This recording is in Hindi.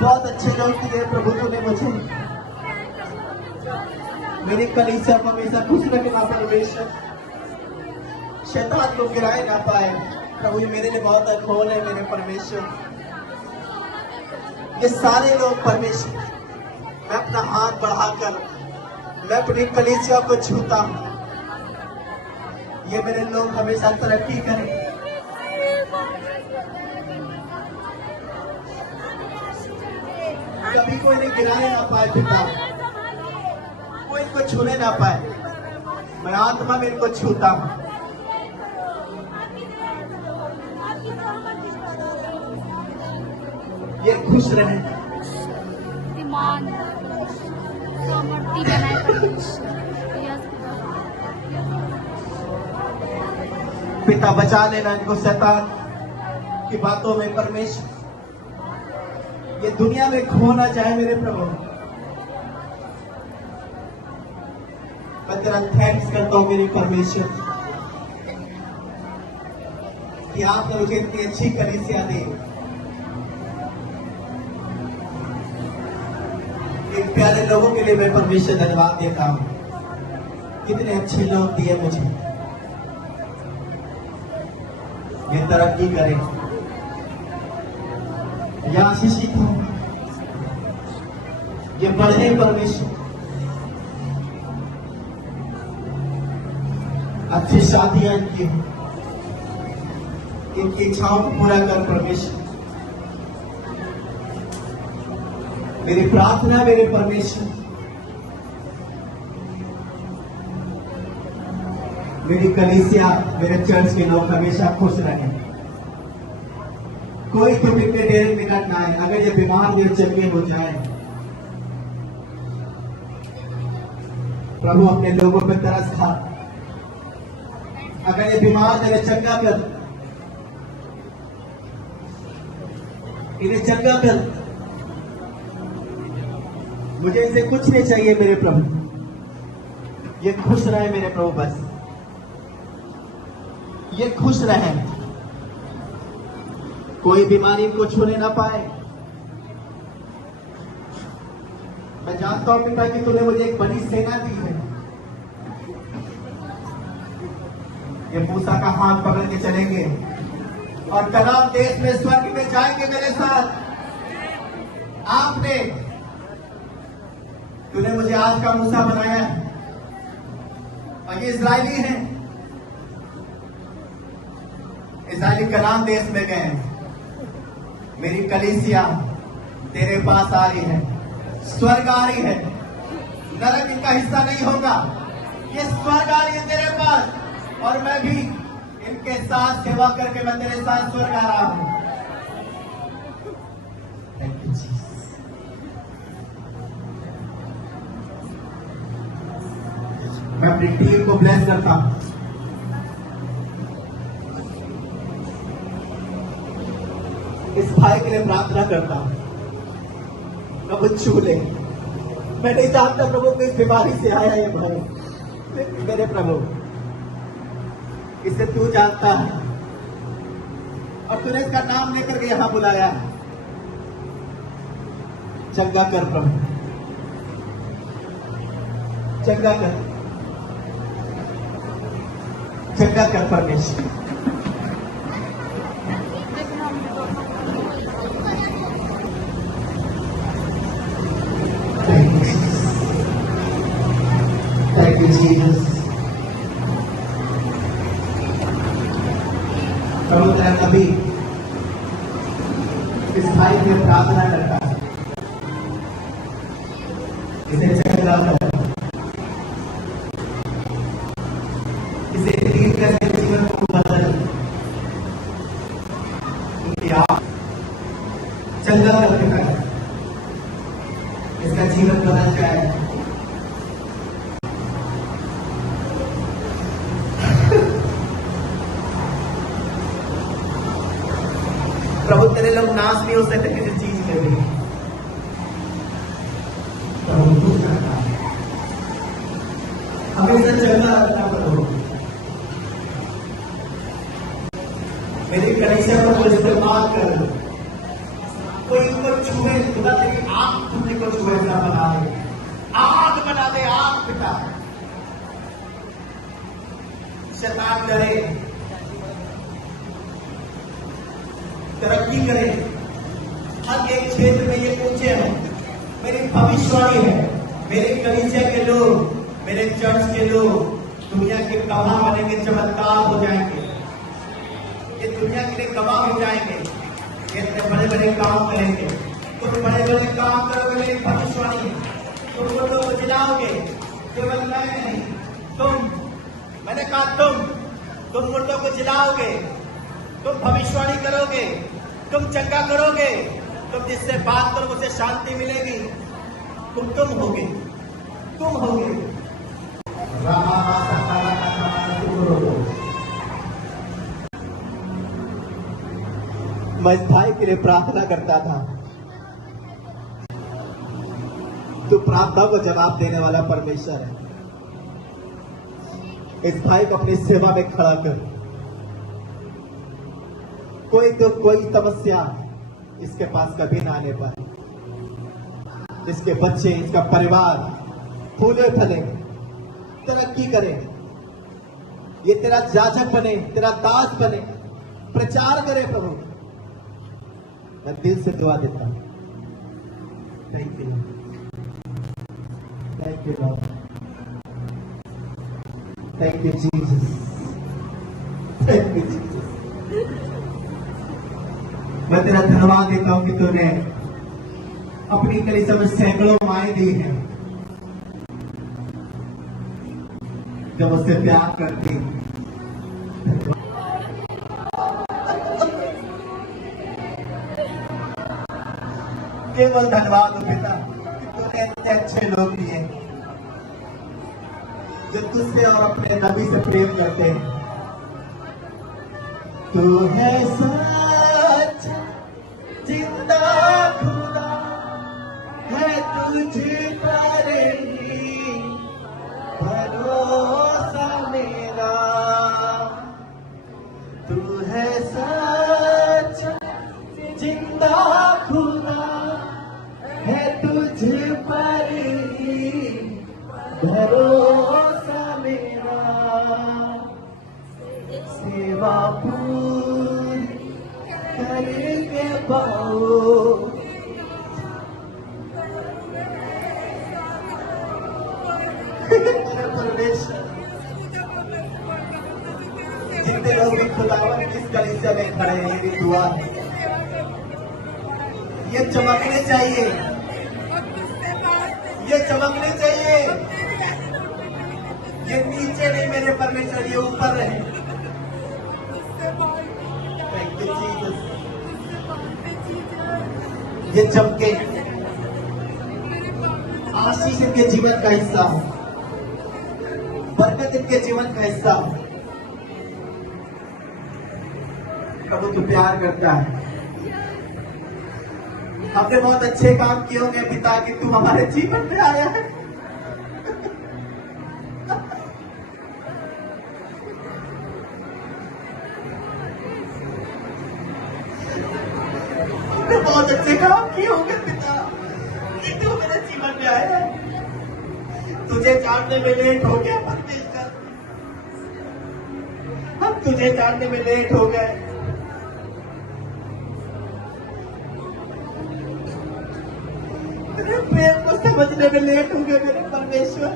बहुत अच्छे लोग दिए प्रभु तूने मुझे। मेरी कलीसिया को हमेशा खुश रखना परमेश्वर, शैतान को गिराए ना पाए प्रभु। ये मेरे लिए बहुत अनमोल है मेरे परमेश्वर। ये सारे लोग परमेश्वर, मैं अपना हाथ बढ़ाकर मैं अपनी कलीसिया को छूता हूँ। ये मेरे लोग हमेशा तरक्की करें। कभी कोई नहीं गिराने ना पाए पिता, कोई इनको छूने ना पाए। मैं आत्मा में इनको छूता हूँ। ये खुश रहे। पिता बचा लेना इनको शैतान की बातों में परमेश्वर। ये दुनिया में खो ना जाए मेरे प्रभु। मैं तेरा थैंक्स करता हूँ मेरे परमेश्वर कि आपने मुझे इतनी अच्छी कलीसिया दी। इन प्यारे लोगों के लिए मैं परमेश्वर धन्यवाद देता हूँ। कितने अच्छे लोग दिए मुझे। ये तरक्की करें, या आशीषित हो, ये बढ़े परमेश्वर। अच्छी शादियां इनकी हो, इनकी इच्छाओं को पूरा कर परमेश्वर। मेरी प्रार्थना मेरे परमेश्वर, मेरी कलीसिया मेरे चर्च के लोग हमेशा खुश रहें। कोई तो इनके डेढ़ मिनट ना आए। अगर ये बीमार देर चंगे हो जाए प्रभु अपने लोगों पे तरस खा। अगर ये बीमार देर चंगा कर, इन्हें चंगा कर। मुझे इसे कुछ नहीं चाहिए मेरे प्रभु, ये खुश रहे मेरे प्रभु। बस ये खुश रहे, कोई बीमारी इनको छूने ना पाए। मैं जानता हूं पिता कि तूने मुझे एक बड़ी सेना दी है। ये मूसा का हाथ पकड़ के चलेंगे और कनान देश में स्वर्ग में जाएंगे मेरे साथ। आपने तूने मुझे आज का मूसा बनाया और ये इजरायली हैं। इजरायली कनान देश में गए। मेरी कलीसिया तेरे पास आ रही है, स्वर्ग आ रही है। नरक इनका हिस्सा नहीं होगा। ये स्वर्ग आ रही है तेरे पास, और मैं भी इनके साथ सेवा करके मैं तेरे साथ स्वर्ग आ रहा हूं। Thank you Jesus. मैं अपनी टीम को ब्लेस करता हूं। इस भाई के लिए प्रार्थना करता हूं, प्रभु छू ले। मैं नहीं जानता प्रभु किस बीमारी से आया ये भाई, मेरे प्रभु इसे तू जानता है और तूने इसका नाम लेकर के यहां बुलाया है। चंगा कर प्रभु, चंगा कर, चंगा कर परमेश्वर। Thank you, Jesus. प्रभु तेरा नबी इस भाई की प्रार्थना करता है, इसे चंगा कर, इसे ठीक करके जीवन को बदल, चंगा करके कर, इसका जीवन बदल जाए। प्रभु तेरे लोग नाश नहीं हो सकते किसी चीज के लिए। प्रभु तू करता है, हमेशा चलना रखना प्रभु। मेरी कलीसिया को इस्तेमाल कर, कोई इनको छुए खुदा तेरी आंख तुमने कुछ वैसा बना दे, आग बना दे, आग पिता। शैतान करे, तरक्की करे, हर एक क्षेत्र में ये ऊंचे हैं। मेरी भविष्यवाणी है, मेरे कलीसिया के लोग, मेरे चर्च के लोग दुनिया के गवाह बनेंगे, चमत्कार हो जाएंगे, ये दुनिया के लिए गवाह हो जाएंगे, ये इतने बड़े बड़े काम करेंगे। तुम बड़े बड़े काम करोगे, मेरी भविष्यवाणी है। तुम लोगों को जिलाओगे, केवल मैं नहीं, मैंने कहा तुम मुर्दों को जिलाओगे, तुम भविष्यवाणी करोगे, तुम चंगा करोगे, तुम जिससे बात करो उसे शांति मिलेगी। तुम होगे। मैं इस भाई के लिए प्रार्थना करता था, तो प्रार्थना को जवाब देने वाला परमेश्वर है। इस भाई को अपनी सेवा में खड़ा कर। कोई दुख, कोई समस्या इसके पास कभी ना आने पाए। इसके बच्चे, इसका परिवार फूले फले, तरक्की करे, ये तेरा याजक बने, तेरा दास बने, प्रचार करे। प्रभु मैं दिल से दुआ देता हूं। Thank you, thank you Lord, thank you Jesus, thank you Jesus. मैं तेरा धन्यवाद देता हूं कि तूने अपनी कलीसिया में सैकड़ों माएं दी हैं जब उससे प्यार करती। केवल धन्यवाद हो पिता कि तूने इतने अच्छे लोग दिए जो तुझसे और अपने नबी से प्रेम करते हैं। तू है सच जिंदा खुदा, है तुझ पर ही भरोसा मेरा। तू है सच जिंदा खुदा, है तुझ पर ही भरोसा मेरा। सेवा पूरी करके पाओ, परमेश्वर जितने लोग भी खुदावन इस कलीसिया में खड़े हैं, मेरी दुआ है ये चमकने चाहिए, ये चमकने चाहिए। ये नीचे नहीं मेरे परमेश्वर, ये ऊपर रहे। Thank you Jesus. ये चमके, आशीष इनके जीवन का हिस्सा हो, बरकत इनके जीवन का हिस्सा हो। प्रभु तू प्यार करता है। हमने बहुत अच्छे काम किए होंगे पिता कि तू हमारे जीवन में आया है। हमने बहुत अच्छे काम किए होंगे पिता कि तू मेरे जीवन में आया है। तुझे जानने में लेट हो गया परमेश्वर, हम तुझे जानने में लेट हो गए। प्रेम को समझने में लेट हो गए मेरे परमेश्वर।